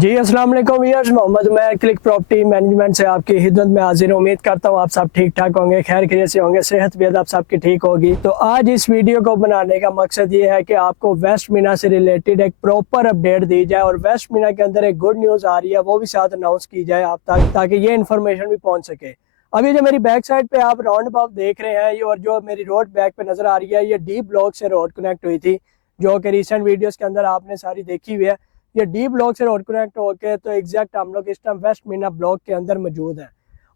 जी अस्सलाम वालेकुम viewers, Mohammad Umair Click Property Management से आपकी खिदमत में हाजिर। उम्मीद करता हूँ आप सब ठीक ठाक होंगे, खैर खैरियत से होंगे, सेहत भी आप सबकी ठीक होगी। तो आज इस वीडियो को बनाने का मकसद ये है कि आपको वेस्ट मीना से रिलेटेड एक प्रॉपर अपडेट दी जाए और वेस्ट मीना के अंदर एक गुड न्यूज़ आ रही है वो भी साथ अनाउंस की जाए आप तक, ताकि ये इन्फॉर्मेशन भी पहुँच सके। अभी जो मेरी बैक साइड पे आप राउंड अबाउट देख रहे हैं और जो मेरी रोड बैक पे नजर आ रही है, ये डी ब्लॉक से रोड कनेक्ट हुई थी, जो कि रिसेंट वीडियोस के अंदर आपने सारी देखी हुई है। ये डी ब्लॉक से रोड कनेक्ट होके तो एग्जैक्ट हम लोग इस टाइम वेस्ट मीना ब्लॉक के अंदर मौजूद हैं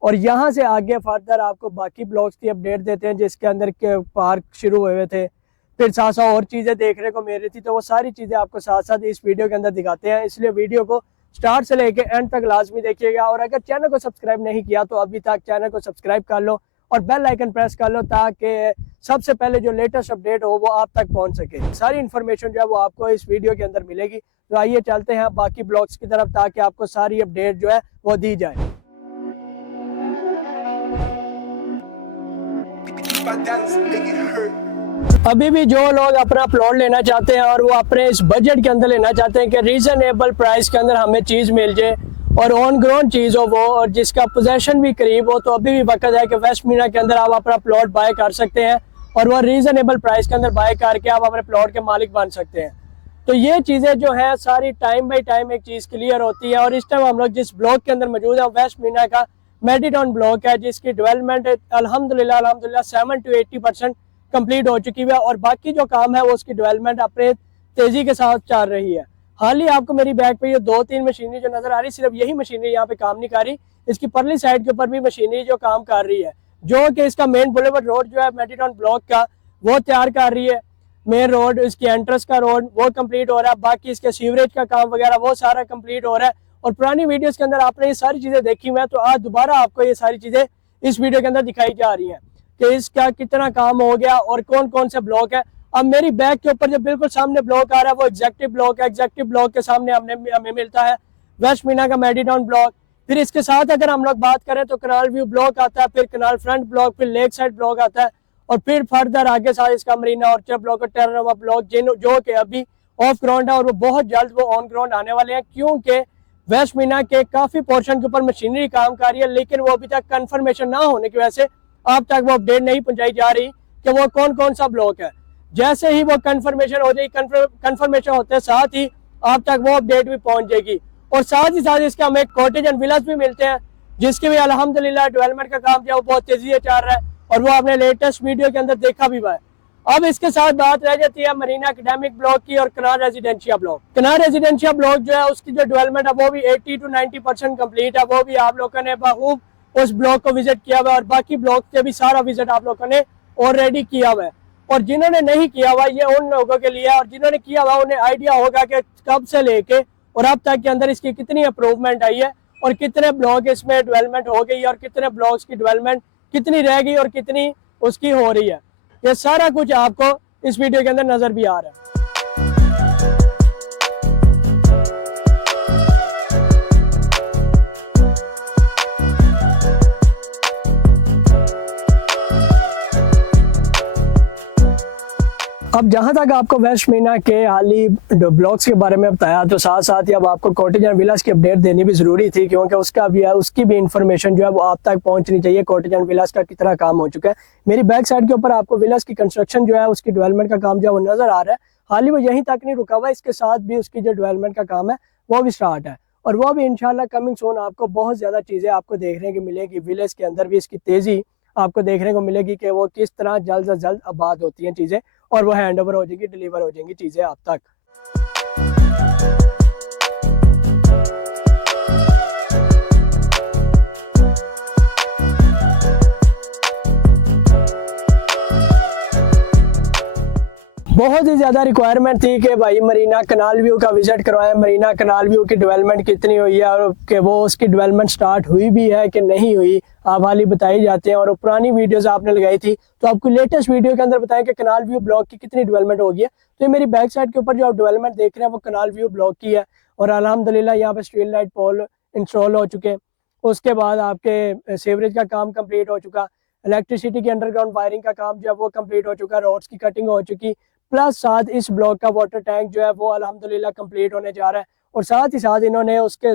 और यहाँ से आगे फर्दर आपको बाकी ब्लॉक्स की अपडेट देते हैं जिसके अंदर के पार्क शुरू हुए थे, फिर साथ साथ और चीज़ें देखने को मिल रही थी, तो वो सारी चीज़ें आपको साथ साथ इस वीडियो के अंदर दिखाते हैं। इसलिए वीडियो को स्टार्ट से लेके एंड तक लाजमी देखिएगा और अगर चैनल को सब्सक्राइब नहीं किया तो अभी तक चैनल को सब्सक्राइब कर लो और बेल आइकन प्रेस कर लो ताकि सबसे पहले जो लेटेस्ट अपडेट हो वो आप तक पहुंच सके। सारी इन्फॉर्मेशन जो है वो आपको इस वीडियो के अंदर मिलेगी। तो आइए चलते हैं बाकी ब्लॉग्स की तरफ ताकि आपको सारी अपडेट जो है वो दी जाए। अभी भी जो लोग अपना प्लॉट लेना चाहते हैं और वो अपने इस बजट के अंदर लेना चाहते हैं कि रीजनेबल प्राइस के अंदर हमें चीज़ मिल जाए और ऑन ग्राउंड चीज़ हो वो और जिसका पोजेशन भी करीब हो, तो अभी भी वक्त है कि वेस्ट मीना के अंदर आप अपना प्लॉट बाय कर सकते हैं और वह रीजनेबल प्राइस के अंदर बाय करके आप अपने प्लॉट के मालिक बन सकते हैं। तो ये चीज़ें जो है सारी टाइम बाई टाइम एक चीज़ क्लियर होती है और इस टाइम हम लोग जिस ब्लॉक के अंदर मौजूद है वेस्ट मीना का मेडिटाउन ब्लॉक है, जिसकी डेवलपमेंट अल्हम्दुलिल्लाह 7 to 80% कंप्लीट हो चुकी है और बाकी जो काम है वो उसकी डेवलपमेंट अपने तेज़ी के साथ चल रही है। हाल ही आपको मेरी बैक पे ये 2-3 मशीनरी जो नजर आ रही, सिर्फ यही मशीनरी यहाँ पे काम नहीं कर रही, इसकी परली साइड के ऊपर भी मशीनरी जो काम कर रही है, जो कि इसका मेन बुलेवर्ड रोड जो है मेडिटाउन ब्लॉक का वो तैयार कर रही है। मेन रोड, इसकी एंट्रेंस का रोड वो कंप्लीट हो रहा है, बाकी इसके सीवरेज का काम वगैरह वो सारा कंप्लीट हो रहा है और पुरानी वीडियोस के अंदर आपने ये सारी चीज़ें देखी हुई हैं। तो आज दोबारा आपको ये सारी चीज़ें इस वीडियो के अंदर दिखाई जा रही हैं कि इसका कितना काम हो गया और कौन कौन से ब्लॉक है। अब मेरी बैक के ऊपर जो बिल्कुल सामने ब्लॉक आ रहा है वो एग्जेक्टिव ब्लॉक है। एग्जेक्टिव ब्लॉक के सामने हमें मिलता है वेस्ट मीना का मेडिटाउन ब्लॉक। फिर इसके साथ अगर हम लोग बात करें तो कनाल व्यू ब्लॉक आता है, फिर कनाल फ्रंट ब्लॉक, फिर लेक साइड ब्लॉक आता है और फिर फर्दर आगे साथ इसका मरीना ऑर्चर्ड ब्लॉक और टेरानोवा ब्लॉक जो कि अभी ऑफ ग्राउंड है और वो बहुत जल्द वो ऑन ग्राउंड आने वाले हैं, क्योंकि वेस्ट मीना के काफ़ी पोर्शन के ऊपर मशीनरी काम कर रही है, लेकिन वो अभी तक कन्फर्मेशन ना होने की वजह से आप तक वो अपडेट नहीं पहुंचाई जा रही कि वो कौन कौन सा ब्लॉक है। जैसे ही वो कन्फर्मेशन हो जाएगी, कन्फर्मेशन होते साथ ही आप तक वो अपडेट भी पहुंच जाएगी और साथ ही साथ इसके हमें कॉटेज एंड विलास भी मिलते हैं जिसके भी अल्हम्दुलिल्लाह डेवलपमेंट का काम जो है वो बहुत तेजी से चल रहा है और वो आपने लेटेस्ट वीडियो के अंदर देखा भी हुआ है। अब इसके साथ बात रह जाती है मरीना एकेडमिक ब्लॉक की और कनाल रेजिडेंशिया ब्लॉक। कनाल रेजिडेंशिया ब्लॉक जो है उसकी जो डेवलपमेंट है वो भी 80 to 90% कंप्लीट है। वो भी आप लोगों ने बखूब उस ब्लॉक को विजिट किया हुआ है और बाकी ब्लॉक के भी सारा विजिट आप लोगों ने ऑलरेडी किया हुआ है और जिन्होंने नहीं किया हुआ ये उन लोगों के लिए है और जिन्होंने किया हुआ उन्हें आइडिया होगा कि कब से लेके और अब तक के अंदर इसकी कितनी अप्रूवमेंट आई है और कितने ब्लॉक इसमें डेवलपमेंट हो गई और कितने ब्लॉक्स की डेवलपमेंट कितनी रह गई और कितनी उसकी हो रही है। ये सारा कुछ आपको इस वीडियो के अंदर नजर भी आ रहा है। अब जहां तक आपको वेस्ट मीना के हाली ब्लॉक्स के बारे में बताया, तो साथ साथ ही अब आपको कॉटेज एंड विलास की अपडेट देनी भी ज़रूरी थी, क्योंकि उसकी भी इंफॉर्मेशन जो है वो आप तक पहुंचनी चाहिए। कॉटेज एंड विलास का कितना काम हो चुका है। मेरी बैक साइड के ऊपर आपको विलास की कंस्ट्रक्शन जो है उसकी डेवलपमेंट का काम जो है वो नज़र आ रहा है। हाल ही वो यहीं तक नहीं रुका हुआ, इसके साथ भी उसकी जो डेवलपमेंट का काम है वो भी स्टार्ट है और वो भी इंशाल्लाह कमिंग सून आपको बहुत ज़्यादा चीज़ें आपको देखने की मिलेगी। विलेज के अंदर भी इसकी तेज़ी आपको देखने को मिलेगी कि वो किस तरह जल्द से जल्द आबाद होती हैं चीज़ें और वो हैंड ओवर हो जाएगी, डिलीवर हो जाएंगी चीज़ें आप तक। बहुत ही ज़्यादा रिक्वायरमेंट थी कि भाई मरीना कनाल व्यू का विजिट करवाएं, मरीना कनाल व्यू की डेवलपमेंट कितनी हुई है और कि वो उसकी डेवलपमेंट स्टार्ट हुई भी है कि नहीं हुई, आप हाल ही बताई जाते हैं और पुरानी वीडियोस आपने लगाई थी, तो आपको लेटेस्ट वीडियो के अंदर बताएं कि कनाल व्यू ब्लॉक की कितनी डेवलपमेंट हो गई है। तो ये मेरी बैक साइड के ऊपर जो आप डेवलपमेंट देख रहे हैं वो कनाल व्यू ब्लॉक की है और अल्हम्दुलिल्लाह यहाँ पे स्ट्रीट लाइट पोल इंस्टॉल हो चुके हैं। उसके बाद आपके सीवरेज का काम कम्प्लीट हो चुका, इलेक्ट्रिसिटी की अंडरग्राउंड वायरिंग का काम जो है वो कम्प्लीट हो चुका, रोड्स की कटिंग हो चुकी, प्लस साथ इस ब्लॉक का वाटर टैंक जो है वो अल्हम्दुलिल्लाह कंप्लीट होने जा रहा है और साथ ही साथ इन्होंने उसके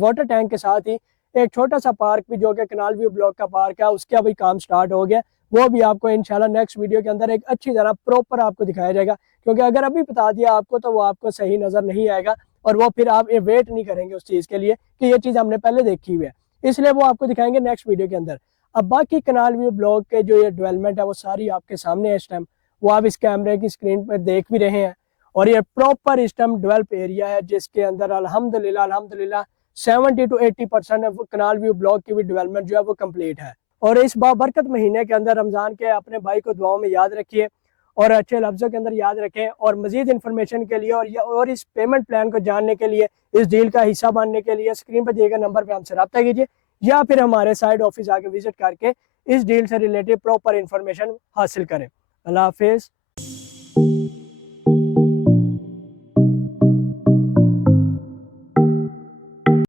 वाटर टैंक के साथ ही एक छोटा सा पार्क भी जो कि कनाल व्यू ब्लॉक का पार्क है उसका भी काम स्टार्ट हो गया। वो भी आपको इंशाल्लाह नेक्स्ट वीडियो के अंदर एक अच्छी तरह प्रॉपर आपको दिखाया जाएगा, क्योंकि अगर अभी बता दिया आपको तो वो आपको सही नज़र नहीं आएगा और वो फिर आप ये वेट नहीं करेंगे उस चीज़ के लिए कि ये चीज़ हमने पहले देखी हुई है, इसलिए वो आपको दिखाएंगे नेक्स्ट वीडियो के अंदर। अब बाकी कनाल व्यू ब्लॉक के जो ये डेवलपमेंट है वो सारी आपके सामने है इस टाइम, वो आप इस कैमरे की स्क्रीन पर देख भी रहे हैं। और ये प्रॉपर इस टाइम डेवलप एरिया है जिसके अंदर अल्हम्दुलिल्लाह 70 to 80% कनाल व्यू ब्लॉक की भी डेवलपमेंट जो है वो कंप्लीट है। और इस बाबरकत महीने के अंदर रमज़ान के अपने भाई को दुआओं में याद रखिए और अच्छे लफ्ज़ों के अंदर याद रखें। और मज़ीद इन्फॉर्मेशन के लिए और इस पेमेंट प्लान को जानने के लिए, इस डील का हिस्सा बनने के लिए स्क्रीन पर दिए गए नंबर पर हमसे रब्ता कीजिए या फिर हमारे साइड ऑफिस आके विजिट करके इस डील से रिलेटेड प्रॉपर इन्फॉर्मेशन हासिल करें। अल्लाह हाफिज़।